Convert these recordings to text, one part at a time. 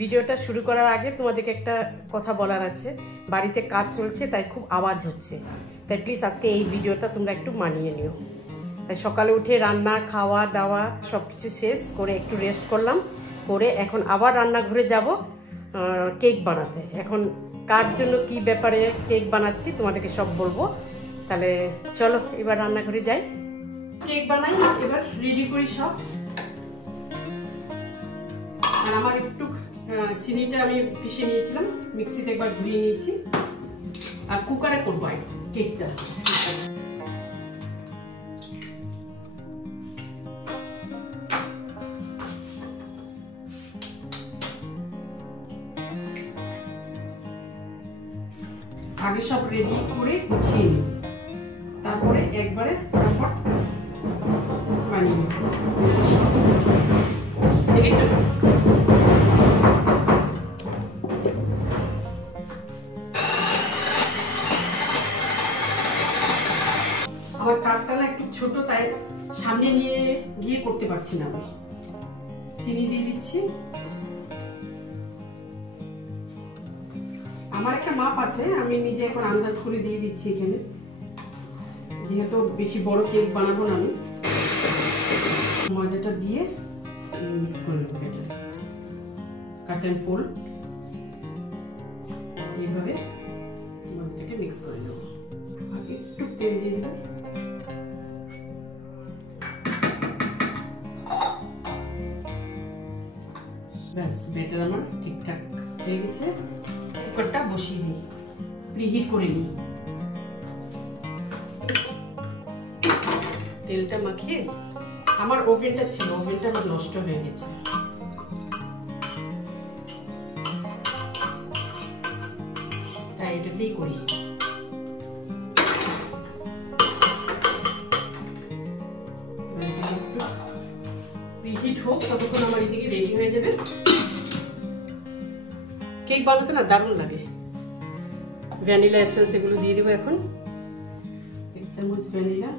ভিডিওটা শুরু করার আগে তোমাদেরকে একটা কথা বলার আছে। বাড়িতে কাজ চলছে, তাই খুব আওয়াজ হচ্ছে, তাই প্লিজ আজকে এই ভিডিওটা তোমরা একটু মানিয়ে নিও। তাই সকালে উঠে রান্না খাওয়া দাওয়া সব কিছু শেষ করে একটু রেস্ট করলাম, করে এখন আবার রান্নাঘরে যাব কেক বানাতে। এখন কার জন্য কি ব্যাপারে কেক বানাচ্ছি তোমাদেরকে সব বলবো। তাহলে চলো এবার রান্নাঘরে যাই, কেক বানাই, এবার রেডি করি সব। আর আমার একটু চিনিটা আমি পিষে নিয়েছিলাম, মিক্সিতে একবার ঘুরিয়ে নিয়েছি, আর কুকারে করবো কেকটা। আগে সব রেডি করে গুছিয়ে নিই, তারপরে একবারে ফটাফট বানিয়ে নিই। দেখেছো আমার কাঠটা না একটু ছোট, তাই সামনে নিয়ে গিয়ে করতে পারছি না। আমি চিনি দিয়ে দিচ্ছি। আমার একটা মাপ আছে, আমি নিজে এখন আন্দাজ করে দিয়ে দিচ্ছি এখানে, যেহেতু বেশি বড় কেক বানাবো না। আমি ময়দাটা দিয়ে মিক্স করে নেবো, ব্যাটার কাট অ্যান্ড ফোল্ড এইভাবে ময়দাটাকে মিক্স করে নেবো। আর একটু তেল দিয়ে দেবো। ব্যাস, ব্যাটার আমার ঠিকঠাক হয়ে গেছে। কুকারটা বসিয়ে দিই, প্রিহিট করে নিই। তেলটা মাখিয়ে, আমার ওভেনটা ছিল, ওভেনটা আমার নষ্ট হয়ে গেছে। তাই এটাতেই করি। প্রিহিট হোক, ততক্ষণ আমার এদিকে রেডি হয়ে যাবে। কেক বানাতে না দারুণ লাগে। ভ্যানিলা এসেন্স এগুলো দিয়ে দেবো এখন, 1 চামচ vanilla,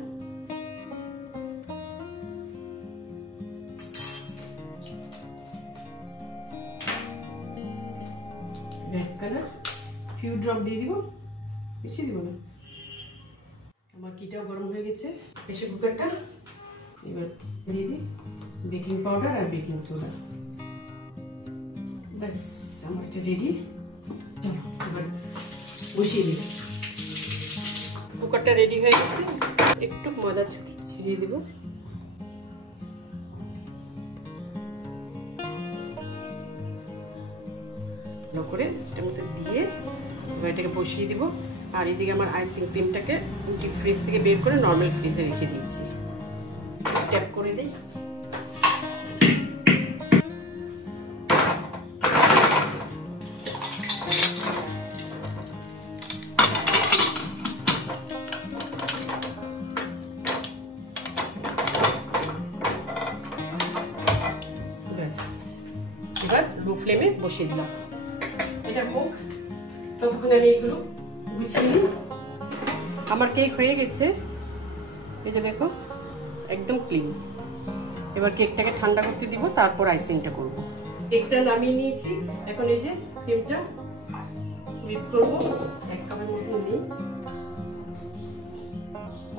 red colour, few drop দিয়ে দিব, বেশি দিব না। আমার কিটাও গরম হয়ে গেছে, প্রেসার কুকারটা। এবার দিয়ে দিই বেকিং পাউডার আর বেকিং সোডা। ব্যাস, আমার এটা রেডি। এবার বসিয়ে দিই। কুকারটা রেডি হয়ে গেছে, একটু ময়দা ছিটিয়ে দিব। ভালো করে এটার মধ্যে দিয়ে এবার এটাকে বসিয়ে দিব। আর এদিকে আমার আইসিং ক্রিমটাকে ডিপ ফ্রিজ থেকে বের করে নর্মাল ফ্রিজে রেখে দিয়েছি। ট্যাপ করে দিই। এবার লো ফ্লেমে বসিয়ে দিলাম। এটা হোক, ততক্ষণ আমি এগুলো গুছিয়ে নিই। আমার কেক হয়ে গেছে, এই যে দেখো একদম ক্লিন। এবার কেকটাকে ঠান্ডা করতে দিব, তারপর আইসিংটা করব। কেকটা নামিয়ে নিয়েছি, এখন এই যে ক্রিমটা হুইপ করবো। 1 কাপের মতো নিই,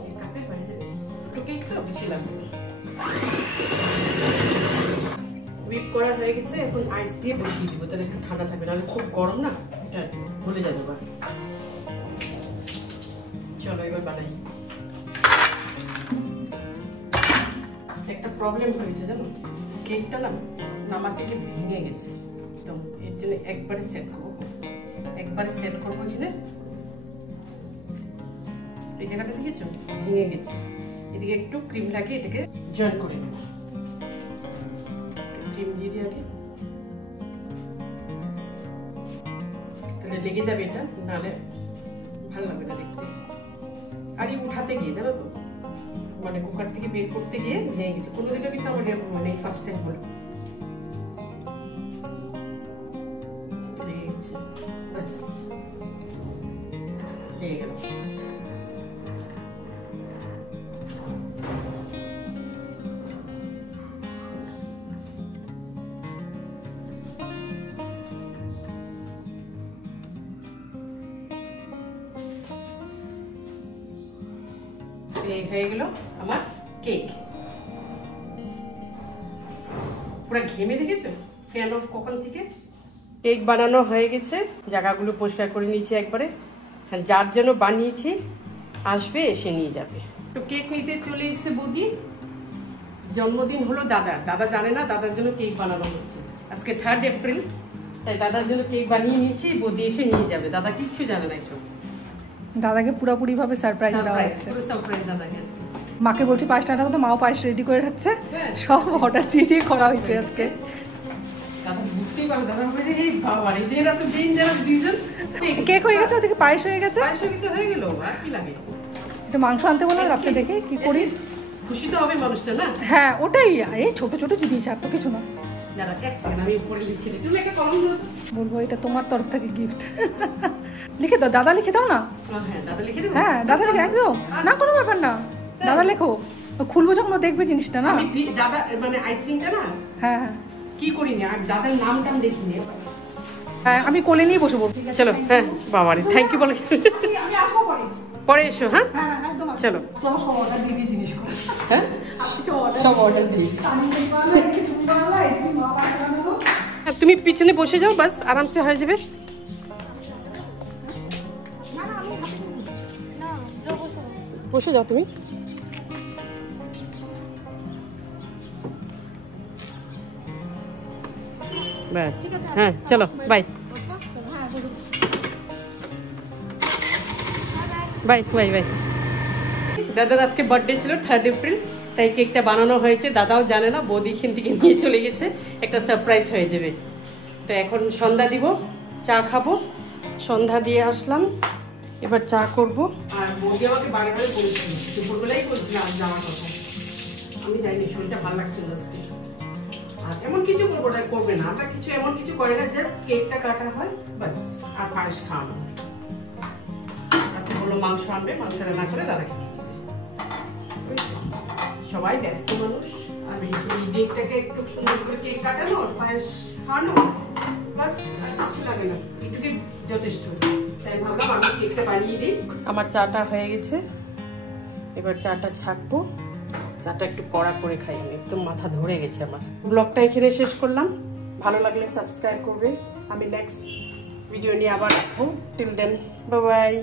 1 কাপে হয়ে যাবে। একটু কেক তো বেশি লাগবে না। হুইপ করা হয়ে গেছে, এখন আইস দিয়ে বসিয়ে দিব, তাহলে একটু ঠান্ডা থাকবে, নাহলে খুব গরম না, এটা গলে যাবে। এবার চলো এবার বানাই। একটা প্রবলেম হয়েছে জানো, কেকটা না নামার থেকে ভেঙে গেছে একদম। এর জন্য একবারে সেট করবো, এখানে এই জায়গাটা দেখেছো ভেঙে গেছে। এদিকে একটু ক্রিম লাগিয়ে এটাকে জয়েন করে দেবো। ক্রিম দিয়ে দিই আগে, তাহলে লেগে যাবে এটা, নাহলে ভালো লাগবে না দেখতে। আর এই উঠাতে গিয়ে জানো তো, মানে কুকার থেকে বের করতে গিয়ে ভেঙে গেছে। কোনোদিনও কিন্তু আমার এরকম মানে ফার্স্ট টাইম হলো, লেগে গেছে। ব্যাস, লেগে গেল। এই হয়ে গেল আমার কেক। পুরো ঘেমে দেখেছো ফ্যান অফ কখন থেকে। কেক বানানো হয়ে গেছে, জায়গাগুলো পরিষ্কার করে নিয়েছি একবারে। যার জন্য বানিয়েছি আসবে, এসে নিয়ে যাবে। তো কেক নিতে চলে এসেছে বৌদি। জন্মদিন হলো দাদার, দাদা জানে না দাদার জন্য কেক বানানো হচ্ছে। আজকে 3rd এপ্রিল, তাই দাদার জন্য কেক বানিয়ে নিয়েছি, বৌদি এসে নিয়ে যাবে। দাদা কিচ্ছু জানে না এসব। দাদাকে পুরোপুরি ভাবে সারপ্রাইজ দেওয়া হচ্ছে। পুরো সারপ্রাইজ দাদাকে। মাকে বলছি পায়েস টাটা তো, মাও পায়েস রেডি করে রাখছে, সব অর্ডার দিয়ে দিয়ে করা হয়েছে আজকে। কেক হয়ে গেছে, ওদিকে পায়েস হয়ে গেছে। একটু মাংস আনতে বললাম রাত্রে, দেখে কি করি। খুশি তো হবে মানুষটা না। হ্যাঁ ওটাই, এই ছোট ছোট জিনিস, আর তো কিছু না। বলবো এটা তোমার তরফ থেকে গিফট। লিখে দাও, দাদা লিখে দাও না। হ্যাঁ দাদা লিখে একদম, না কোনো ব্যাপার না, দাদা লেখো। খুলবো যখন ও দেখবে জিনিসটা না। দাদা মানে আইসিংটা না। হ্যাঁ হ্যাঁ কি করিনি, আর দাদার নামটা দেখিনি। হ্যাঁ আমি কোলে নিয়ে বসবো। চলো। হ্যাঁ বাবারে থ্যাংক ইউ বলে পরে এসো। হ্যাঁ চলো। হ্যাঁ সব অর্ডার দিই। তুমি পিছনে বসে যাও, বাস আরামসে হয়ে যাবে। বসে যাও তুমি। ব্যাস হ্যাঁ চলো বাই বাই বাই বাই। দাদার আজকে বার্থডে ছিল 3rd এপ্রিল, তাই কেকটা বানানো হয়েছে। দাদাও জানে না, বৌদি এখান থেকে নিয়ে চলে গেছে, একটা সারপ্রাইজ হয়ে যাবে। তো এখন সন্ধ্যা দিব, চা খাবো। সন্ধ্যা দিয়ে আসলাম, এবার চা করব। আর বৌদি আমাকে বারে বারে বলছিল, দুপুরবেলাই বলছিলাম যাওয়ার কথা। আমি জানি শরীরটা ভালো লাগছে না আজকে। আর এমন কিছু করবো না, করবে না, আমরা কিছু এমন কিছু করে না, জাস্ট কেকটা কাটা হয় বাস, আর পায়েস খাওয়ানো। বললো মাংস আনবে, মাংস রান্না করে দাদাকে। সবাই ব্যস্ত মানুষ, আর এই কেকটাকে একটু সুন্দর করে কেক কাটানো, পায়েস খাওয়ানো, বাস আর কিছু লাগে না, এটুকু যথেষ্ট। তাই ভাবলাম আমি কেকটা বানিয়ে দিই। আমার চাটা হয়ে গেছে, এবার চাটা ছাকবো। চাটা একটু কড়া করে খাই, আমি একদম মাথা ধরে গেছে আমার। ব্লগটা এখানে শেষ করলাম, ভালো লাগলে সাবস্ক্রাইব করবে। আমি নেক্সট ভিডিও নিয়ে আবার আসবো। Till then bye by.